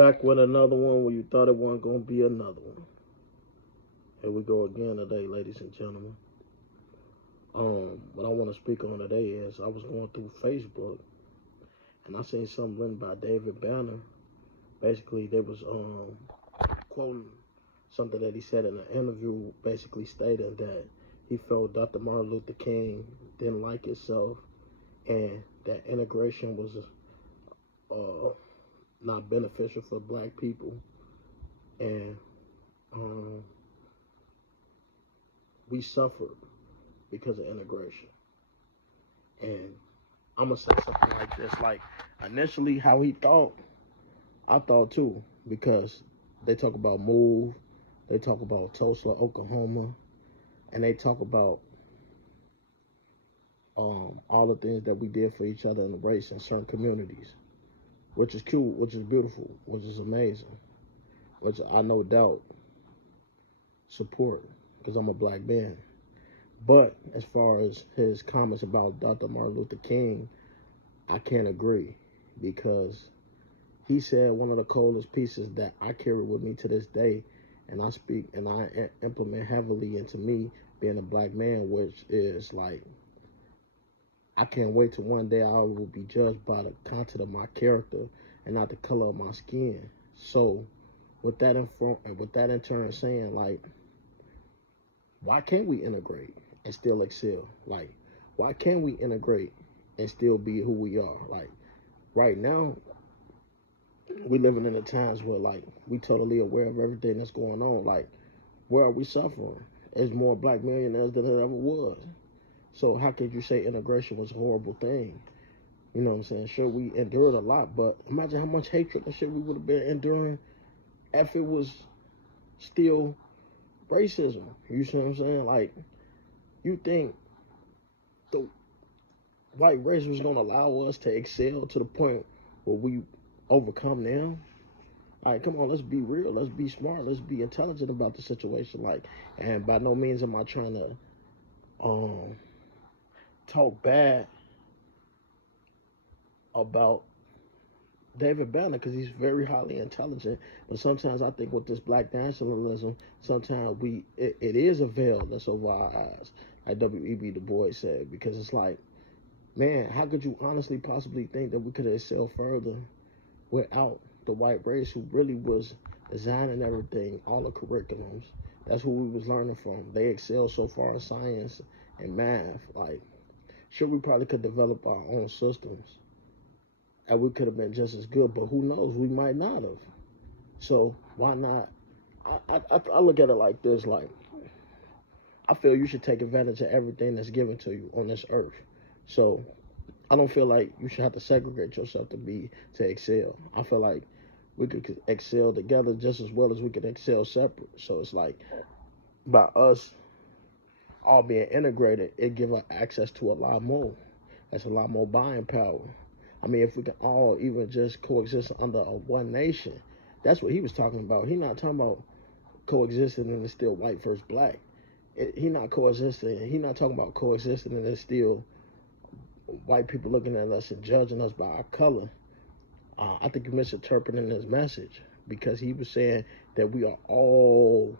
Back with another one where you thought it wasn't gonna be another one. Here we go again today, ladies and gentlemen. What I want to speak on today is I was going through Facebook and I seen something written by David Banner. Basically, they was quoting something that he said in an interview, basically stating that he felt Dr. Martin Luther King didn't like himself and that integration was not beneficial for black people, and um, we suffered because of integration. And I'm gonna say something like this: like initially, how he thought, I thought too, because they talk about Move, they talk about Tulsa, Oklahoma, and they talk about all the things that we did for each other in the race in certain communities, which is cool, which is beautiful, which is amazing, which I no doubt support because I'm a black man. But as far as his comments about Dr. Martin Luther King, I can't agree because he said one of the coldest pieces that I carry with me to this day, and I speak and I implement heavily into me being a black man, which is like, I can't wait till one day I will be judged by the content of my character and not the color of my skin. So with that in turn saying, like, why can't we integrate and still excel? Like, why can't we integrate and still be who we are? Like, right now, we living in the times where, like, we totally aware of everything that's going on. Like, where are we suffering? There's more black millionaires than there ever was. So how could you say integration was a horrible thing? You know what I'm saying? Sure, we endured a lot, but imagine how much hatred and shit we would have been enduring if it was still racism. You see what I'm saying? Like, you think the white race was gonna allow us to excel to the point where we overcome them? Like, come on, let's be real, let's be smart, let's be intelligent about the situation. Like, and by no means am I trying to talk bad about David Banner because he's very highly intelligent. But sometimes I think with this black nationalism, sometimes it is a veil that's over our eyes, like W.E.B. Du Bois said, because it's like, man, how could you honestly possibly think that we could excel further without the white race who really was designing everything, all the curriculums? That's who we was learning from. They excel so far in science and math. Like, sure, we probably could develop our own systems and we could have been just as good, but who knows? We might not have. So why not? I look at it like this: like, I feel you should take advantage of everything that's given to you on this earth. So I don't feel like you should have to segregate yourself to excel. I feel like we could excel together just as well as we could excel separate. So it's like, by us all being integrated, it give us access to a lot more. That's a lot more buying power. I mean, if we can all even just coexist under a one nation, that's what he was talking about. He not talking about coexisting and it's still white versus black. He not coexisting. He not talking about coexisting and it's still white people looking at us and judging us by our color. I think you're misinterpreting his message because he was saying that we are all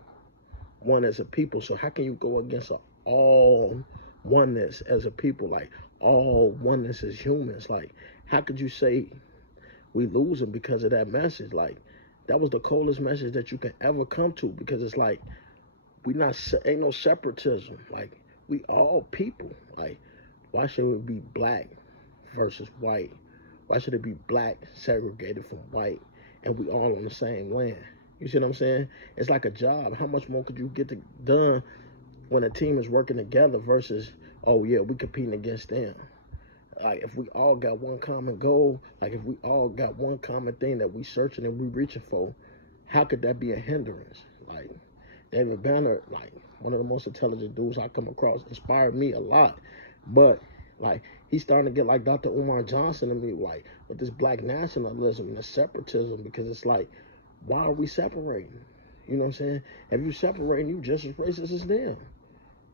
one as a people. So how can you go against all oneness as a people? Like, all oneness as humans. Like, how could you say we losing because of that message? Like, that was the coldest message that you can ever come to, because it's like, we not, ain't no separatism. Like, we all people. Like, why should it be black versus white? Why should it be black segregated from white and we all on the same land? You see what I'm saying? It's like a job. How much more could you get done when a team is working together versus, oh yeah, we competing against them? Like, if we all got one common goal, like if we all got one common thing that we searching and we reaching for, how could that be a hindrance? Like, David Banner, like, one of the most intelligent dudes I come across, inspired me a lot. But like, he's starting to get like Dr. Umar Johnson and me, like, with this black nationalism and the separatism, because it's like, why are we separating? You know what I'm saying? If you separating, you just as racist as them.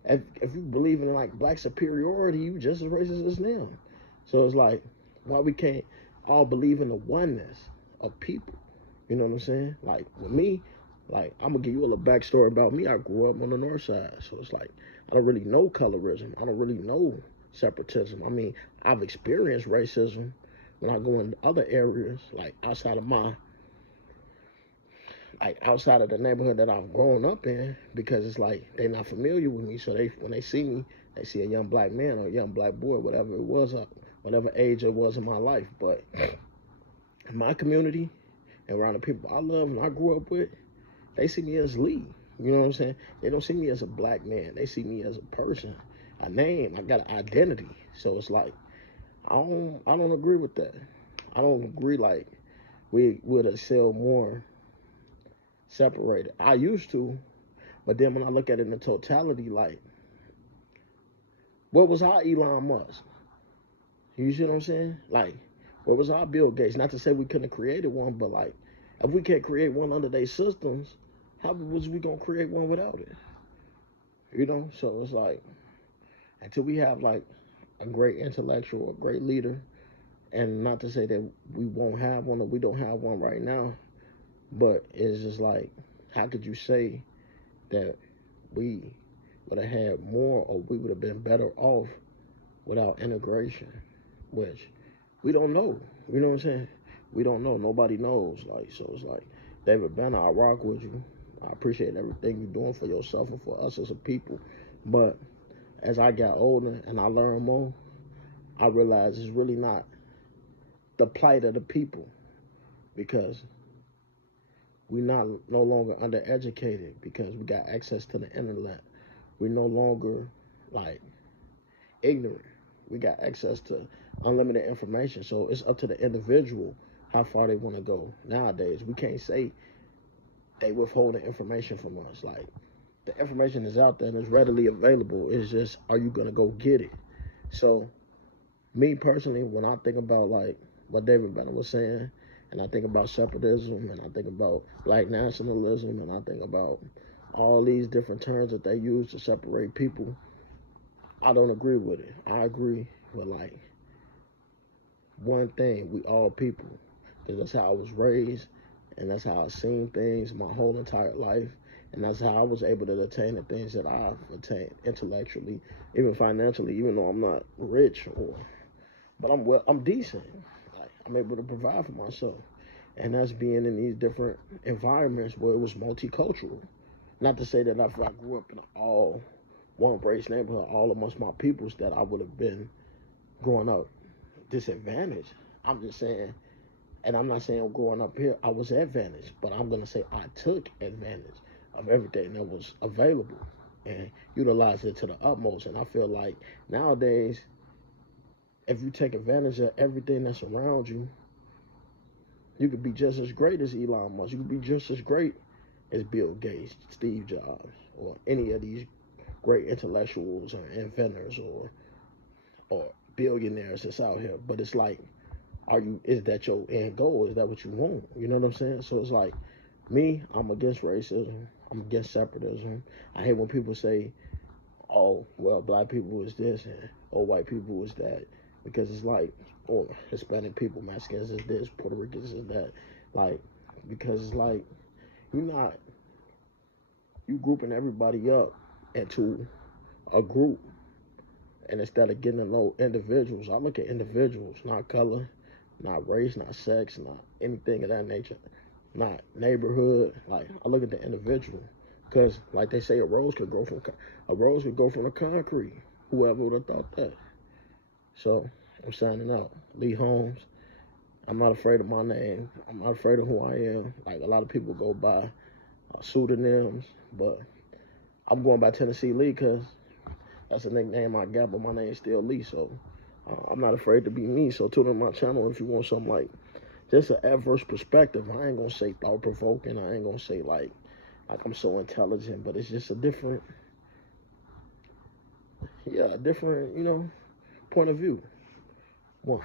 If you believe in like black superiority, you just as racist as them. So it's like, why we can't all believe in the oneness of people? You know what I'm saying? Like with me, like I'm gonna give you a little backstory about me. I grew up on the north side, so it's like I don't really know colorism. I don't really know separatism. I mean, I've experienced racism when I go in other areas, like outside of the neighborhood that I've grown up in, because it's like they're not familiar with me. So when they see me, they see a young black man or a young black boy, whatever it was, whatever age it was in my life. But in my community and around the people I love and I grew up with, they see me as Lee. You know what I'm saying? They don't see me as a black man. They see me as a person, a name. I got an identity. So it's like I don't agree with that. I don't agree like we would have sell more separated. I used to, but then when I look at it in the totality, like what was our Elon Musk? You see what I'm saying? Like what was our Bill Gates? Not to say we couldn't have created one, but like if we can't create one under their systems, how was we gonna create one without it? You know, so it's like until we have like a great intellectual, a great leader, and not to say that we won't have one or we don't have one right now, but it's just like, how could you say that we would have had more or we would have been better off without integration? Which we don't know. You know what I'm saying? We don't know. Nobody knows. Like, so it's like, David Banner, I rock with you. I appreciate everything you're doing for yourself and for us as a people. But as I got older and I learned more, I realized it's really not the plight of the people, because we're not no longer undereducated because we got access to the internet. We're no longer like ignorant. We got access to unlimited information. So it's up to the individual how far they want to go. Nowadays, we can't say they withholding information from us. Like the information is out there and it's readily available. It's just, are you gonna go get it? So me personally, when I think about like what David Banner was saying, and I think about separatism, and I think about black nationalism, and I think about all these different terms that they use to separate people, I don't agree with it. I agree with like one thing: we all people, because that's how I was raised, and that's how I've seen things my whole entire life, and that's how I was able to attain the things that I've attained intellectually, even financially, even though I'm not rich but I'm decent. Like I'm able to provide for myself, and that's being in these different environments where it was multicultural. Not to say that if I grew up in an all one race neighborhood, all amongst my peoples, that I would have been growing up disadvantaged. I'm just saying, and I'm not saying growing up here I was advantaged, but I'm gonna say I took advantage of everything that was available and utilized it to the utmost. And I feel like nowadays, if you take advantage of everything that's around you, you could be just as great as Elon Musk. You could be just as great as Bill Gates, Steve Jobs, or any of these great intellectuals or inventors or billionaires that's out here. But it's like, is that your end goal? Is that what you want? You know what I'm saying? So it's like, me, I'm against racism. I'm against separatism. I hate when people say, oh, well, black people is this and oh, white people is that. Because it's like, oh, Hispanic people, Mexicans is this, Puerto Ricans is that. Like, because it's like, you grouping everybody up into a group. And instead of getting to know individuals, I look at individuals, not color, not race, not sex, not anything of that nature, not neighborhood. Like, I look at the individual. Because, like they say, a rose could grow from the concrete. Whoever would have thought that? So, I'm signing out. Lee Holmes. I'm not afraid of my name. I'm not afraid of who I am. Like, a lot of people go by pseudonyms, but I'm going by Tennessee Lee because that's a nickname I got, but my name is still Lee. So, I'm not afraid to be me. So, tune in my channel if you want something like just an adverse perspective. I ain't going to say thought-provoking. I ain't going to say, like I'm so intelligent, but it's just a different, point of view. One.